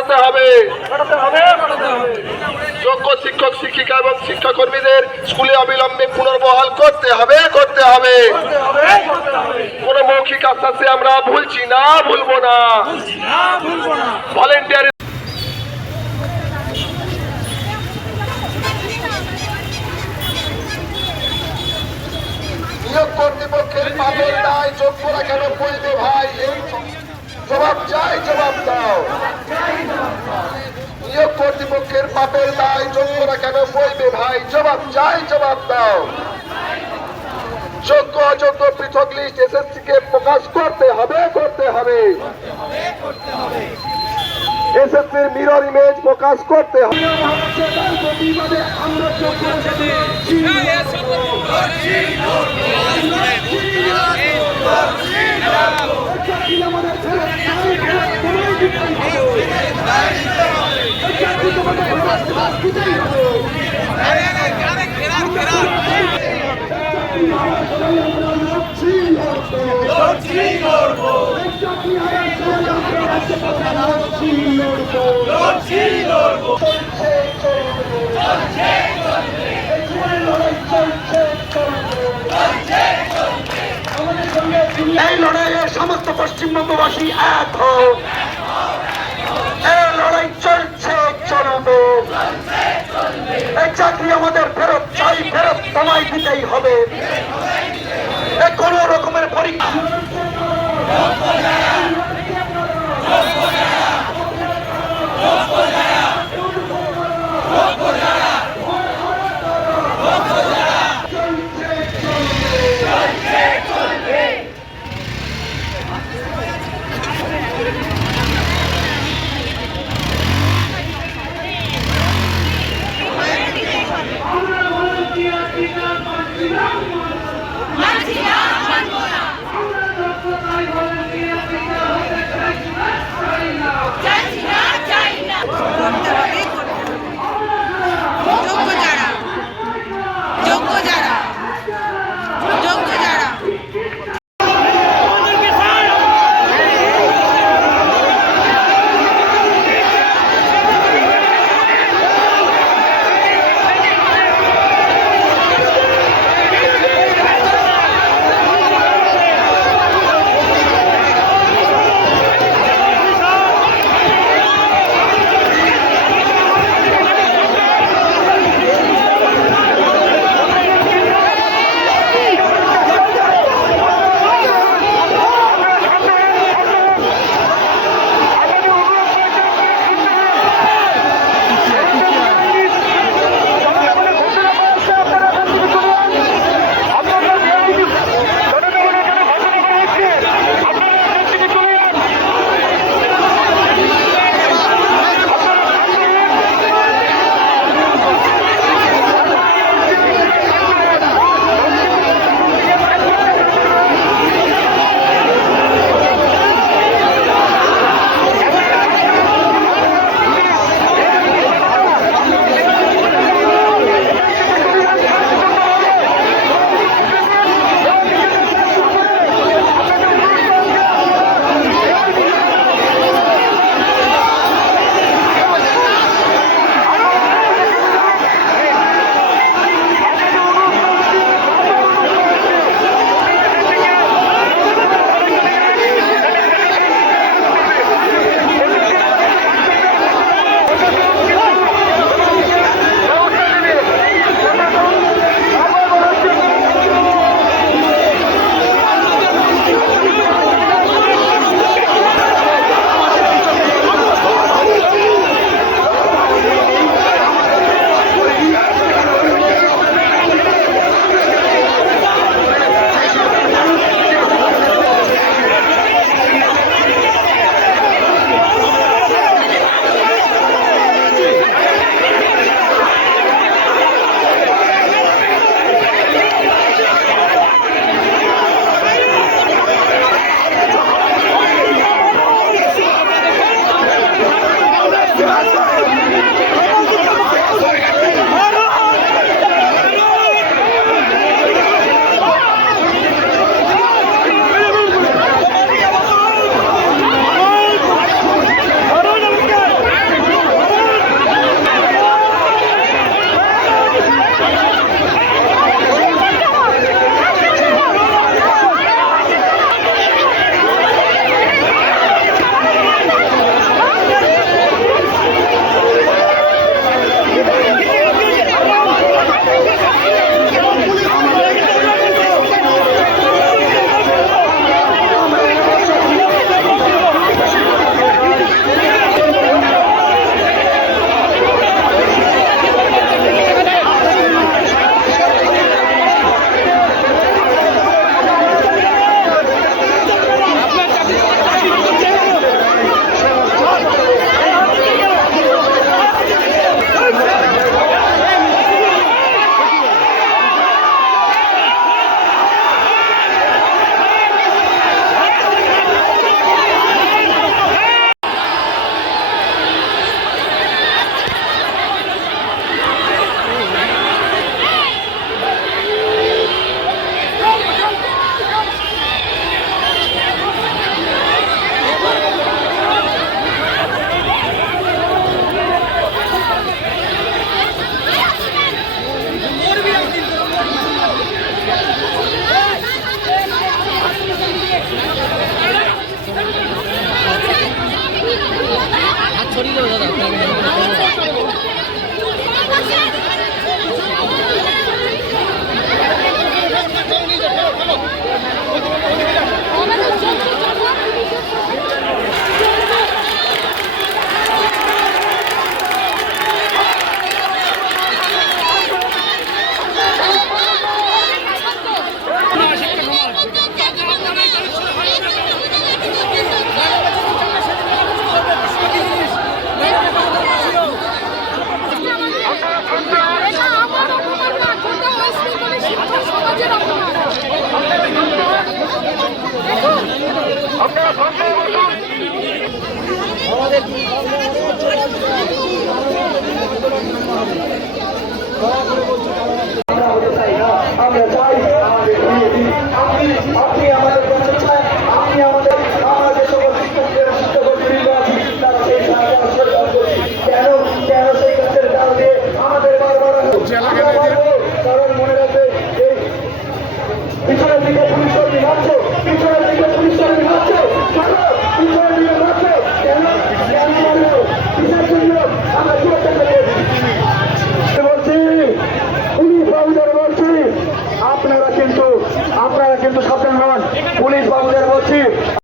ঘটাতে হবে। যোগ্য শিক্ষক শিক্ষিকা এবং শিক্ষাকর্মীদের স্কুলে অবিলম্বে পুনর্বহাল করতে হবে। কোন মৌখিক আশ্বাসে আমরা ভুলছি না, ভুলবো না। ভলেন্টিয়ার নিয়োগ কর্তৃপক্ষের পাপের দায় যোগ্যরা কেন বলবে ভাই? এই জবাব চাই, জবাব দাও। নিয়োগ কর্তৃপক্ষের পাপের দায় যোগ্যরা কেন বলবে ভাই? জবাব চাই, জবাব দাও। যোগ্য অযোগ্য পৃথক লিস্ট এসএসসি কে প্রকাশ করতে হবে। এসএসসির মিরর ইমেজ প্রকাশ করতে হবে। এই লড়াইয়ে সমস্ত পশ্চিমবঙ্গবাসী এক হোক। এই লড়াই চলছে, চলবে। এই চাকরি আমাদের ফেরত চাই, ফেরত তোমায় দিতেই হবে। কোন রকমের পরীক্ষা আপনারা সন্দেহ